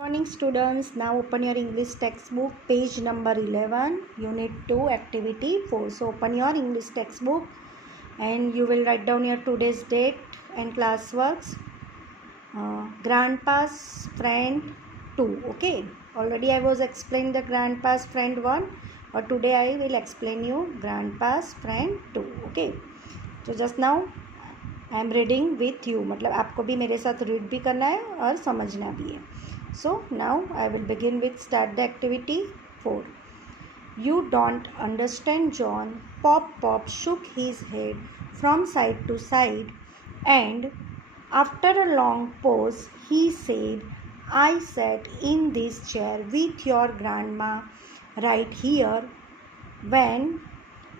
Morning students, now open your English textbook, page number 11, unit 2, activity 4. So open your English textbook and you will write down your today's date and class works. Grandpa's friend 2. Okay, already I was explaining the grandpa's friend 1, or today I will explain you grandpa's friend 2. Okay, so just now I am reading with you, मतलब आपको भी मेरे साथ read भी करना है और समझना भी है. So now I will begin with start the activity 4. You don't understand, John. Pop shook his head from side to side, and after a long pause he said, I sat in this chair with your grandma right here when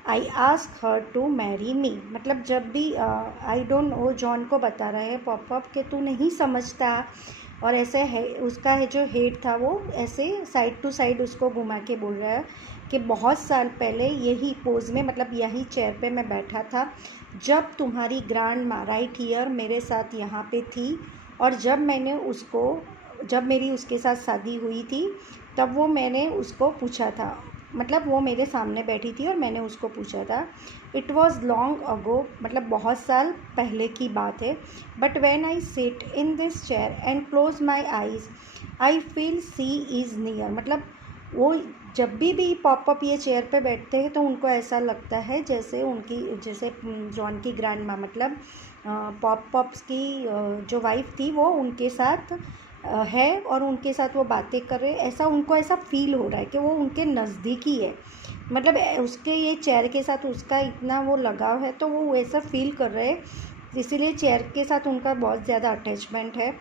I asked her to marry me. मतलब जब भी I don't know John को बता रहा है pop कि तू नहीं समझता, और ऐसे है उसका है जो हेड था वो ऐसे साइड टू साइड उसको घुमा के बोल रहा है कि बहुत साल पहले यही पोज में, मतलब यही चेयर पे मैं बैठा था जब तुम्हारी ग्रैंड माँ राइट हियर मेरे साथ यहाँ पे थी, और जब मेरी उसके साथ शादी हुई थी तब वो मैंने उसको पूछा था, मतलब वो मेरे सामने बैठी थी और मैंने उसको पूछा था. इट वॉज़ लॉन्ग अगो, मतलब बहुत साल पहले की बात है. But when I sit in this chair and close my eyes I feel she is near. मतलब वो जब भी पॉप ये चेयर पे बैठते हैं तो उनको ऐसा लगता है जैसे जॉन की ग्रैंड माँ, मतलब पॉप्स की जो वाइफ थी वो उनके साथ है और उनके साथ वो बातें कर रहे, ऐसा उनको ऐसा फील हो रहा है कि वो उनके नज़दीक ही है. मतलब उसके ये चेयर के साथ उसका इतना वो लगाव है तो वो ऐसा फील कर रहे हैं, इसीलिए चेयर के साथ उनका बहुत ज़्यादा अटैचमेंट है.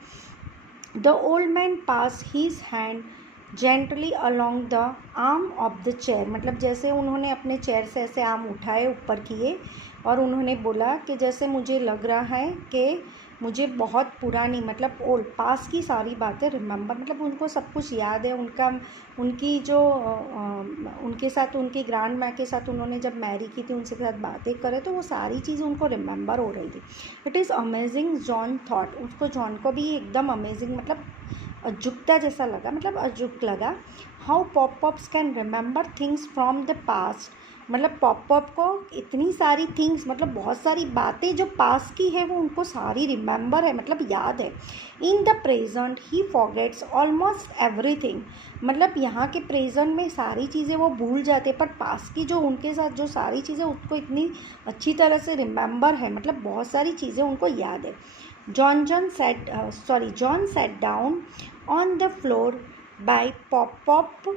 The old man passed his hand gently along the arm of the chair. मतलब जैसे उन्होंने अपने चेयर से ऐसे आर्म उठाए ऊपर किए और उन्होंने बोला कि जैसे मुझे लग रहा है कि मुझे बहुत पुरानी, मतलब ओल्ड पास की सारी बातें रिमेंबर, मतलब उनको सब कुछ याद है. उनकी जो उनके साथ उनकी ग्रैंड माँ के साथ उन्होंने जब मैरी की थी उनसे साथ बातें करे तो वो सारी चीज़ें उनको रिमेंबर हो रही थी. It is amazing John thought. उसको जॉन को भी एकदम अमेजिंग, मतलब अजूबता जैसा लगा, मतलब अजूब लगा. How pops can remember things from the past. मतलब पॉप को इतनी सारी थिंग्स, मतलब बहुत सारी बातें जो पास की है वो उनको सारी रिमेंबर है, मतलब याद है. In the present he forgets almost everything. मतलब यहाँ के प्रेजेंट में सारी चीज़ें वो भूल जाते, पर पास की जो उनके साथ जो सारी चीज़ें उसको इतनी अच्छी तरह से रिमेंबर है, मतलब बहुत सारी चीज़ें उनको याद है. John sat down on the floor by Pop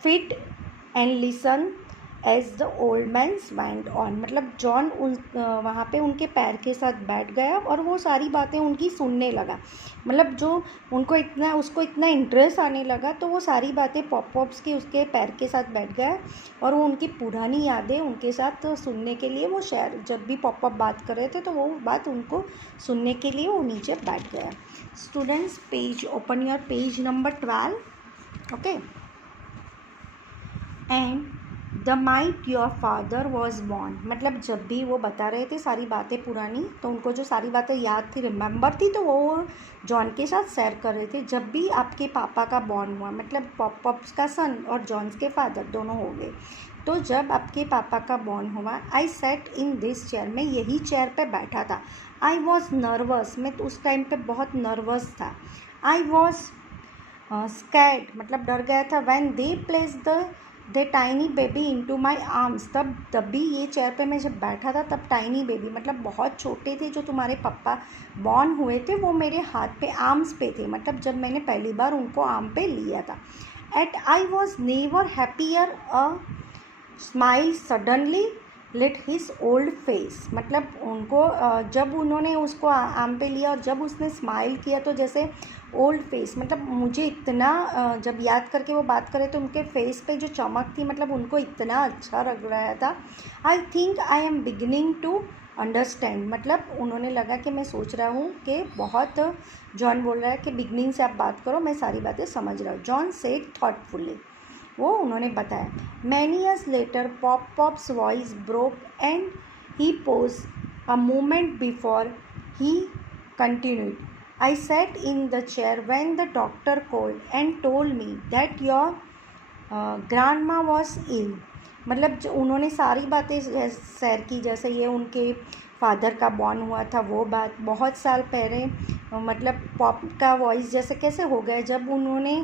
feet and listened as the old man went on. मतलब जॉन वहाँ पे उनके पैर के साथ बैठ गया और वो सारी बातें उनकी सुनने लगा. मतलब जो उसको इतना इंटरेस्ट आने लगा तो वो सारी बातें पॉप्स की उसके पैर के साथ बैठ गया और वो उनकी पुरानी यादें उनके साथ सुनने के लिए वो शेयर, जब भी पॉप बात कर रहे थे तो वो बात उनको सुनने के लिए वो नीचे बैठ गया. Students, page open your page number 12. Okay. And the might your father was born. मतलब जब भी वो बता रहे थे सारी बातें पुरानी तो उनको जो सारी बातें याद थी, रिमेंबर थी, तो वो जॉन के साथ शेयर कर रहे थे. जब भी आपके पापा का बॉर्न हुआ, मतलब पॉप्स का सन और जॉन्स के फादर दोनों हो गए, तो जब आपके पापा का बॉर्न हुआ, आई सेट इन दिस चेयर, मैं यही चेयर पे बैठा था. आई वॉज नर्वस, मैं तो उस टाइम पे बहुत नर्वस था. आई वॉज स्कैर्ड, मतलब डर गया था. When they place the tiny baby into my arms, तब भी ये चेयर पे मैं जब बैठा था तब टाइनी बेबी, मतलब बहुत छोटे थे जो तुम्हारे पापा बॉर्न हुए थे, वो मेरे हाथ पे आर्म्स पे थे, मतलब जब मैंने पहली बार उनको आर्म पे लिया था. At I was never happier a smile suddenly lit his old face. मतलब उनको जब उन्होंने उसको आम पे लिया और जब उसने स्माइल किया तो जैसे ओल्ड फेस, मतलब मुझे इतना जब याद करके वो बात करे तो उनके फेस पे जो चमक थी, मतलब उनको इतना अच्छा लग रहा था. I think I am beginning to understand. मतलब उन्होंने लगा कि मैं सोच रहा हूँ कि बहुत, जॉन बोल रहा है कि बिगनिंग से आप बात करो, मैं सारी बातें समझ रहा हूँ. जॉन सेड थॉटफुली, वो उन्होंने बताया. Many years later pops voice broke and he pose a moment before he continued. I sat in the chair when the doctor called and told me that your grandma was ill. मतलब जो उन्होंने सारी बातें share की, जैसे ये उनके father का बॉर्न हुआ था वो बात बहुत साल पहले, मतलब पॉप का वॉइस जैसे कैसे हो गए जब उन्होंने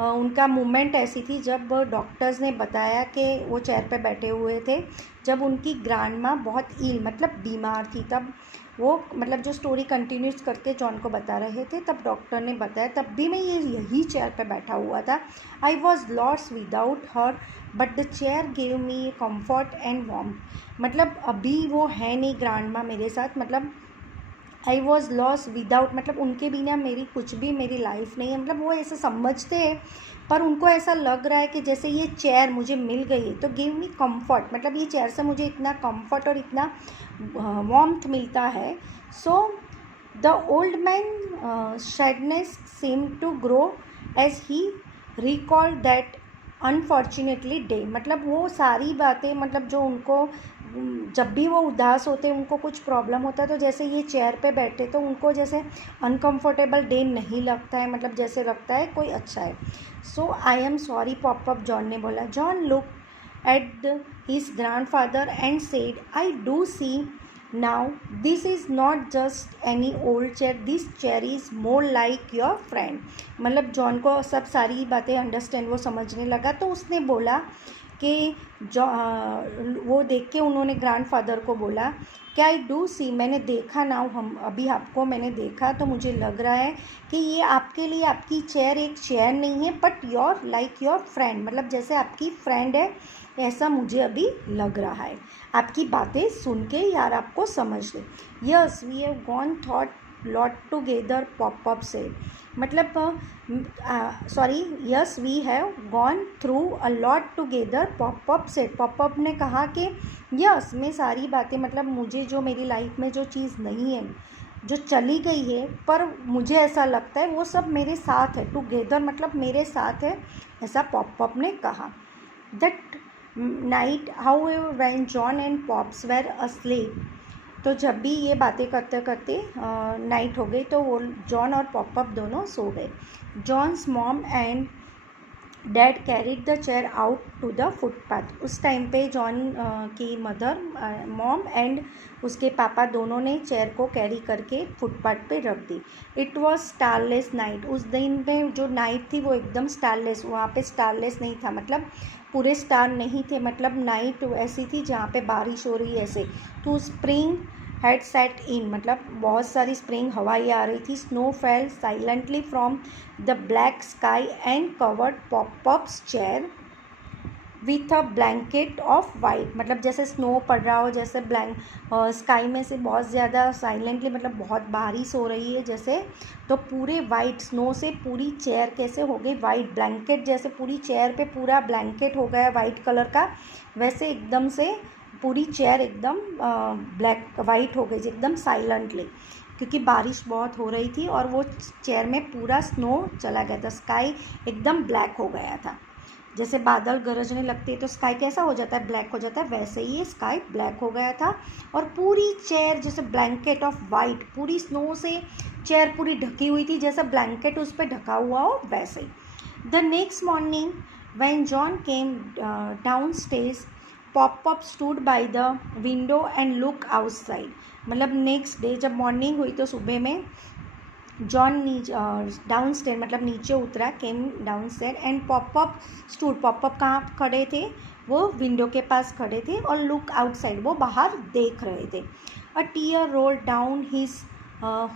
उनका मूवमेंट ऐसी थी जब डॉक्टर्स ने बताया कि वो चेयर पे बैठे हुए थे जब उनकी ग्रैंडमा बहुत इल मतलब बीमार थी, तब वो मतलब जो स्टोरी कंटिन्यूस करके जॉन को बता रहे थे तब डॉक्टर ने बताया तब भी मैं यही चेयर पे बैठा हुआ था. I was lost without her but the chair gave me A comfort and warm. मतलब अभी वो है नहीं ग्रैंडमा मेरे साथ, मतलब आई वॉज लॉस विदाउट मतलब उनके बिना मेरी कुछ भी मेरी लाइफ नहीं है. मतलब वो ऐसे समझते हैं पर उनको ऐसा लग रहा है कि जैसे ये चेयर मुझे मिल गई है तो गिव मी कंफर्ट, मतलब ये चेयर से मुझे इतना कंफर्ट और इतना वार्मथ मिलता है. So the old man sadness seem to grow as he recall that unfortunately day. मतलब वो सारी बातें मतलब जो उनको जब भी वो उदास होते उनको कुछ प्रॉब्लम होता है तो जैसे ये चेयर पे बैठे तो उनको जैसे अनकंफर्टेबल डे नहीं लगता है, मतलब जैसे लगता है कोई अच्छा है. So I am sorry popup, John ने बोला. John look at his grandfather and said I do see now this is not just any old chair, this chair is more like your friend. मतलब John को सब सारी बातें understand वो समझने लगा तो उसने बोला कि वो देख के उन्होंने ग्रैंडफादर को बोला कि आई डू सी, मैंने देखा ना, हम अभी आपको मैंने देखा तो मुझे लग रहा है कि ये आपके लिए आपकी चेयर एक चेयर नहीं है but your like your friend, मतलब जैसे आपकी फ्रेंड है ऐसा मुझे अभी लग रहा है आपकी बातें सुन के यार आपको समझ ले. Yes we have gone thought lot together popup से, मतलब sorry yes we have gone through a lot together popup से. पॉपअप ने कहा कि यस मैं सारी बातें मतलब मुझे जो मेरी लाइफ में जो चीज़ नहीं है जो चली गई है पर मुझे ऐसा लगता है वो सब मेरे साथ है, टुगेदर मतलब मेरे साथ है, ऐसा पॉपअप ने कहा. That night however when John and Pops were asleep, तो जब भी ये बातें करते करते नाइट हो गई तो वो जॉन और पॉपअप दोनों सो गए. John's mom and dad carried the chair out to the footpath. उस टाइम पे जॉन की मदर मॉम एंड उसके पापा दोनों ने चेयर को कैरी करके फुटपाथ पे रख दी. It was starless night. उस दिन में जो नाइट थी वो एकदम स्टारलेस, वहाँ पे स्टारलेस नहीं था मतलब पूरे स्टार नहीं थे, मतलब नाइट ऐसी थी जहाँ पे बारिश हो रही है ऐसे. तो स्प्रिंग हैड सेट इन, मतलब बहुत सारी स्प्रिंग हवाई आ रही थी. Snow fail silently from the black sky and covered popups chair with a blanket of white. मतलब जैसे स्नो पड़ रहा हो, जैसे स्काई में से बहुत ज़्यादा साइलेंटली मतलब बहुत बारिश हो रही है जैसे, तो पूरे वाइट स्नो से पूरी चेयर कैसे हो गई वाइट, ब्लैंकेट जैसे पूरी चेयर पे पूरा ब्लैंकेट हो गया वाइट कलर का, वैसे एकदम से पूरी चेयर एकदम ब्लैक वाइट हो गई एकदम साइलेंटली, क्योंकि बारिश बहुत हो रही थी और वो चेयर में पूरा स्नो चला गया था. स्काई एकदम ब्लैक हो गया था, जैसे बादल गरजने लगते हैं तो स्काई कैसा हो जाता है, ब्लैक हो जाता है, वैसे ही ये स्काई ब्लैक हो गया था. और पूरी चेयर जैसे ब्लैंकेट ऑफ वाइट, पूरी स्नो से चेयर पूरी ढकी हुई थी, जैसे ब्लैंकेट उस पर ढका हुआ हो वैसे ही. The next morning when John came down stage popup stood by the window and look outside. मतलब नेक्स्ट डे जब मॉर्निंग हुई तो सुबह में जॉन डाउन स्टेयर मतलब नीचे उतरा, came down stair and popup stood. Popup कहाँ खड़े थे, वो विंडो के पास खड़े थे और लुक आउटसाइड वो बाहर देख रहे थे. अ टीयर रोल डाउन हिज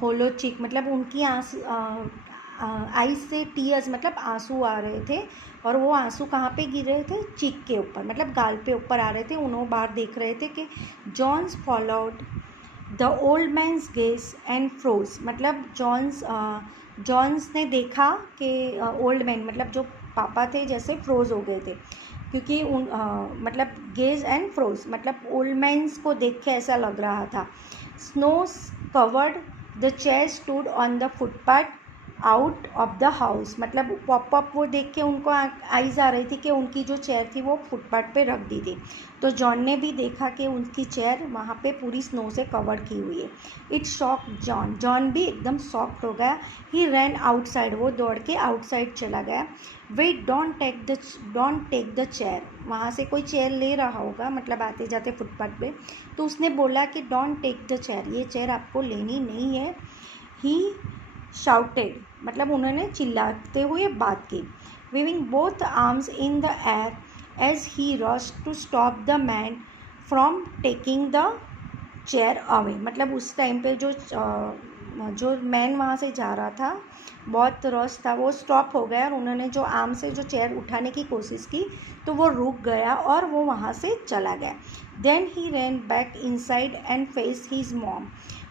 होलो चिक, मतलब उनकी आईज से टीयर्स मतलब आंसू आ रहे थे और वो आंसू कहाँ पे गिर रहे थे, चिक के ऊपर मतलब गाल पे ऊपर आ रहे थे. उन्होंने बाहर देख रहे थे कि John's followed the old man's gaze and froze, मतलब जॉन्स ने देखा कि ओल्ड मैन मतलब जो पापा थे जैसे फ्रोज हो गए थे, क्योंकि मतलब गेज एंड फ्रोज मतलब ओल्ड मैन्स को देख के ऐसा लग रहा था. Snow covered the chair stood on the footpath out of the house, मतलब पॉपअप वो देख के उनको आइज़ आ रही थी कि उनकी जो चेयर थी वो फुटपाथ पे रख दी थी। तो जॉन ने भी देखा कि उनकी चेयर वहाँ पे पूरी स्नो से कवर की हुई है। इट शॉक जॉन, जॉन भी एकदम शॉक्ड हो गया। ही रैन आउटसाइड, वो दौड़ के आउटसाइड चला गया। Wait, don't take the chair, वहाँ से कोई चेयर ले रहा होगा, मतलब आते जाते फुटपाथ पे। तो उसने बोला कि डोंट टेक द चेयर, ये चेयर आपको लेनी नहीं है। ही शाउटेड, मतलब उन्होंने चिल्लाते हुए बात की। Waving both arms in the air as he rush to stop the man from taking the chair away, मतलब उस टाइम पे जो मैन वहाँ से जा रहा था, बहुत रश था, वो स्टॉप हो गया और उन्होंने जो आर्म से जो चेयर उठाने की कोशिश की तो वो रुक गया और वो वहाँ से चला गया। Then he ran back inside and face his mom,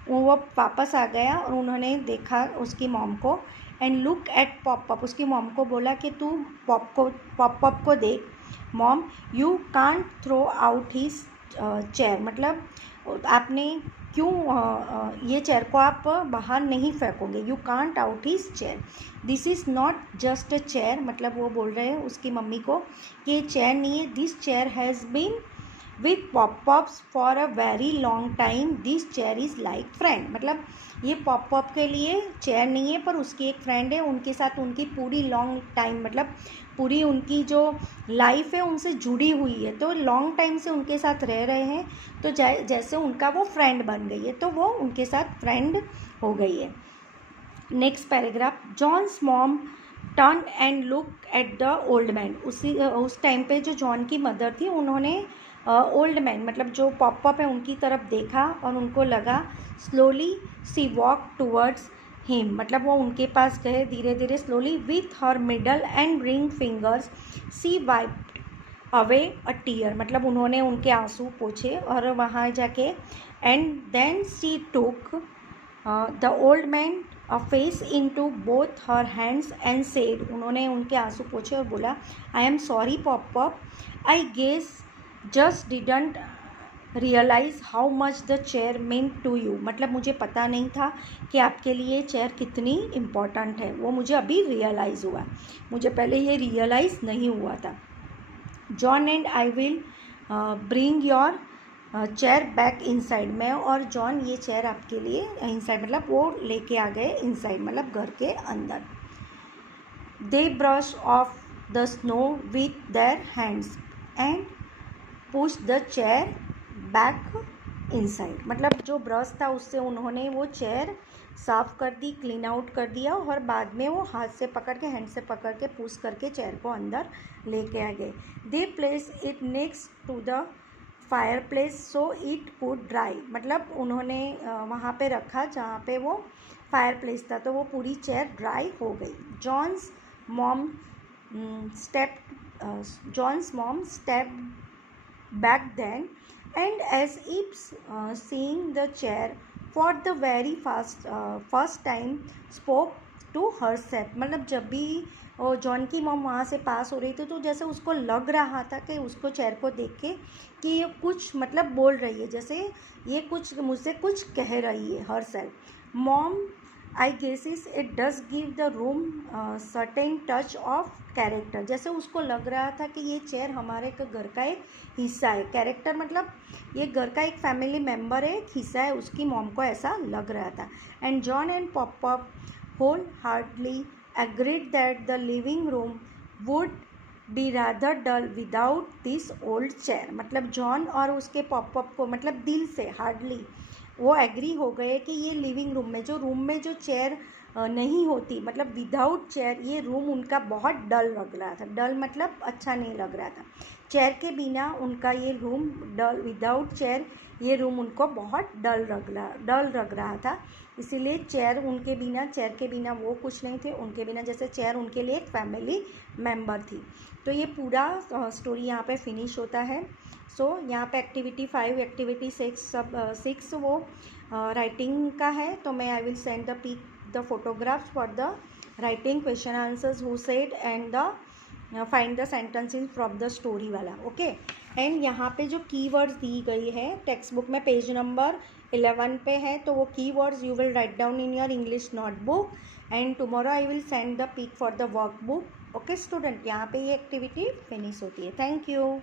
वो वापस आ गया और उन्होंने देखा उसकी मॉम को। एंड लुक एट पॉपअप, उसकी मॉम को बोला कि तू पॉपअप को देख। Mom, you can't throw out his chair, मतलब आपने क्यों ये चेयर को आप बाहर नहीं फेंकोगे। You can't out his chair, this is not just a chair, मतलब वो बोल रहे हैं उसकी मम्मी को कि ये चेयर नहीं है। This chair has been with Popups for a very long time, this chair is like friend, मतलब ये पॉपअप के लिए चेयर नहीं है पर उसकी एक फ्रेंड है, उनके साथ उनकी पूरी लॉन्ग टाइम, मतलब पूरी उनकी जो लाइफ है उनसे जुड़ी हुई है, तो लॉन्ग टाइम से उनके साथ रह रहे हैं, तो जैसे उनका वो फ्रेंड बन गई है, तो वो उनके साथ फ्रेंड हो गई है। Next paragraph, John's mom turn and look at the old man, उस टाइम पे जो जॉन की मदर थी उन्होंने ओल्ड मैन, मतलब जो पॉपअप है उनकी तरफ देखा और उनको लगा। Slowly she walk towards him, मतलब वो उनके पास गए धीरे धीरे, slowly with her middle and ring fingers she wiped away a tear, मतलब उन्होंने उनके आंसू पोछे और वहाँ जाके and then she took the old man a face into both her hands and said, उन्होंने उनके आंसू पोछे और बोला, I am sorry Popup, I guess just didn't realise how much the chair mean to you, मतलब मुझे पता नहीं था कि आपके लिए चेयर कितनी इम्पॉर्टेंट है, वो मुझे अभी रियलाइज़ हुआ, मुझे पहले ये रियलाइज़ नहीं हुआ था। John and I will bring your chair back inside, मैं और जॉन ये चेयर आपके लिए इनसाइड, मतलब वो लेके आ गए इनसाइड, मतलब घर के अंदर। They brush off the snow with their hands and push the chair back inside, मतलब जो ब्रश था उससे उन्होंने वो चेयर साफ़ कर दी, क्लीन आउट कर दिया और बाद में वो हाथ से पकड़ के, हैंड से पकड़ के पुश करके चेयर को अंदर लेके आ गए। They place it next to the fireplace so it could dry, मतलब उन्होंने वहाँ पे रखा जहाँ पे वो फायर प्लेस था, तो वो पूरी चेयर ड्राई हो गई। John's mom step back then and as if seeing the chair for the very first time spoke to herself, मतलब जब भी जॉन की मॉम वहाँ से पास हो रही थी तो जैसे उसको लग रहा था कि उसको चेयर को देख के कि ये कुछ मतलब बोल रही है, जैसे ये कुछ मुझसे कुछ कह रही है herself। Mom I guesses it does give the room certain touch of character, जैसे उसको लग रहा था कि ये चेयर हमारे घर का एक हिस्सा है, कैरेक्टर मतलब ये घर का एक फैमिली मेम्बर है, एक हिस्सा है, उसकी मॉम को ऐसा लग रहा था। And John and Popup whole hardly agreed that the living room would be rather dull without this old chair, मतलब जॉन और उसके पॉपअप को मतलब दिल से हार्डली वो एग्री हो गए कि ये लिविंग रूम में जो चेयर नहीं होती, मतलब विदाउट चेयर ये रूम उनका बहुत डल लग रहा था, डल मतलब अच्छा नहीं लग रहा था, चेयर के बिना उनका ये रूम डल, विदाउट चेयर ये रूम उनको बहुत डल लग रहा था, इसीलिए चेयर के बिना वो कुछ नहीं थे, उनके बिना जैसे चेयर उनके लिए एक फैमिली मेम्बर थी। तो ये पूरा स्टोरी यहाँ पे फिनिश होता है। सो यहाँ पे एक्टिविटी 5 एक्टिविटी 6 सब 6 वो राइटिंग का है, तो मैं I will send the photographs for the writing question answers who said and the find the sentences from the story वाला। ओके, एंड यहाँ पे जो कीवर्ड्स दी गई है टेक्स्ट बुक में पेज नंबर 11 पे है, तो वो keywords you will write down in your English notebook and tomorrow I will send the pic for the workbook. Okay student, यहाँ पे ये एक्टिविटी फिनिश होती है। Thank you.